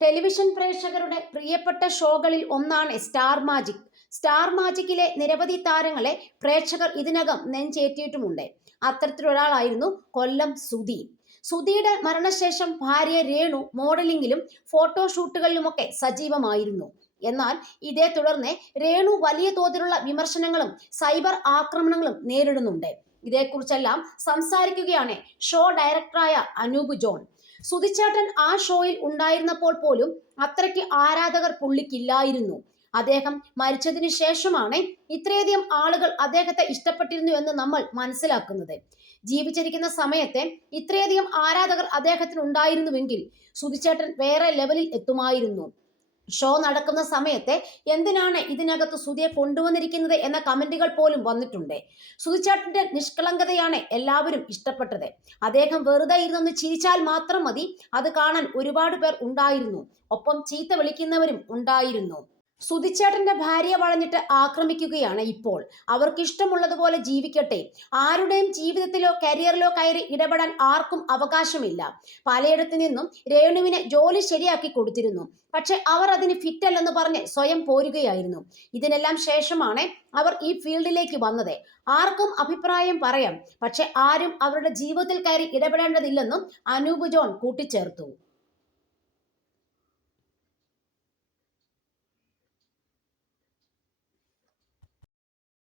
Television പ്രേക്ഷകരുടെ പ്രിയപ്പെട്ട ഷോകളിൽ ഒന്നാണ് സ്റ്റാർ മാജിക്. സ്റ്റാർ മാജിക്കിലെ നിരവധി താരങ്ങളെ പ്രേക്ഷകർ ഇതിനകം നെഞ്ചേറ്റിയിട്ടുമുണ്ട്. അത്തരത്തിലൊരാളായിരുന്നു കൊല്ലം സുധി. സുധിയുടെ മരണശേഷം ഭാര്യ രേണു മോഡലിംഗിലും ഫോട്ടോഷൂട്ടുകളിലുമൊക്കെ സജീവമായിരുന്നു. എന്നാൽ ഇതേ തുടർന്ന് രേണു വലിയ തോതിലുള്ള വിമർശനങ്ങളും സൈബർ ആക്രമണങ്ങളും നേരിടുന്നുണ്ട്. ഇതേക്കുറിച്ചെല്ലാം സംസാരിക്കുകയാണ് ഷോ ഡയറക്ടറായ അനൂപ് ജോൺ. സുധിച്ചേട്ടൻ ആ ഷോയിൽ ഉണ്ടായിരുന്നപ്പോൾ പോലും അത്രയ്ക്ക് ആരാധകർ പുള്ളിക്കില്ലായിരുന്നു. അദ്ദേഹം മരിച്ചതിന് ശേഷമാണ് ഇത്രയധികം ആളുകൾ അദ്ദേഹത്തെ ഇഷ്ടപ്പെട്ടിരുന്നു എന്ന് നമ്മൾ മനസ്സിലാക്കുന്നത്. ജീവിച്ചിരിക്കുന്ന സമയത്തെ ഇത്രയധികം ആരാധകർ അദ്ദേഹത്തിന് ഉണ്ടായിരുന്നുവെങ്കിൽ സുതിച്ചേട്ടൻ വേറെ ലെവലിൽ എത്തുമായിരുന്നു. ഷോ നടക്കുന്ന സമയത്തെ എന്തിനാണ് ഇതിനകത്ത് സുധിയെ കൊണ്ടുവന്നിരിക്കുന്നത് എന്ന കമന്റുകൾ പോലും വന്നിട്ടുണ്ട്. സുധിച്ചാട്ടിന്റെ നിഷ്കളങ്കതയാണ് എല്ലാവരും ഇഷ്ടപ്പെട്ടത്. അദ്ദേഹം വെറുതെ ഇരുന്നൊന്ന് ചിരിച്ചാൽ മാത്രം മതി. അത് കാണാൻ ഒരുപാട് പേർ ഉണ്ടായിരുന്നു. ഒപ്പം ചീത്ത വിളിക്കുന്നവരും ഉണ്ടായിരുന്നു. സുധിച്ചേട്ടന്റെ ഭാര്യ വളഞ്ഞിട്ട് ആക്രമിക്കുകയാണ് ഇപ്പോൾ. അവർക്ക് ഇഷ്ടമുള്ളതുപോലെ ജീവിക്കട്ടെ. ആരുടെയും ജീവിതത്തിലോ കരിയറിലോ കയറി ഇടപെടാൻ ആർക്കും അവകാശമില്ല. പലയിടത്തു നിന്നും രേണുവിനെ ജോലി ശരിയാക്കി കൊടുത്തിരുന്നു. പക്ഷെ അവർ അതിന് ഫിറ്റ് അല്ലെന്ന് പറഞ്ഞ് സ്വയം പോരുകയായിരുന്നു. ഇതിനെല്ലാം ശേഷമാണ് അവർ ഈ ഫീൽഡിലേക്ക് വന്നത്. ആർക്കും അഭിപ്രായം പറയാം. പക്ഷെ ആരും അവരുടെ ജീവിതത്തിൽ കയറി ഇടപെടേണ്ടതില്ലെന്നും അനൂപ് ജോൺ കൂട്ടിച്ചേർത്തു.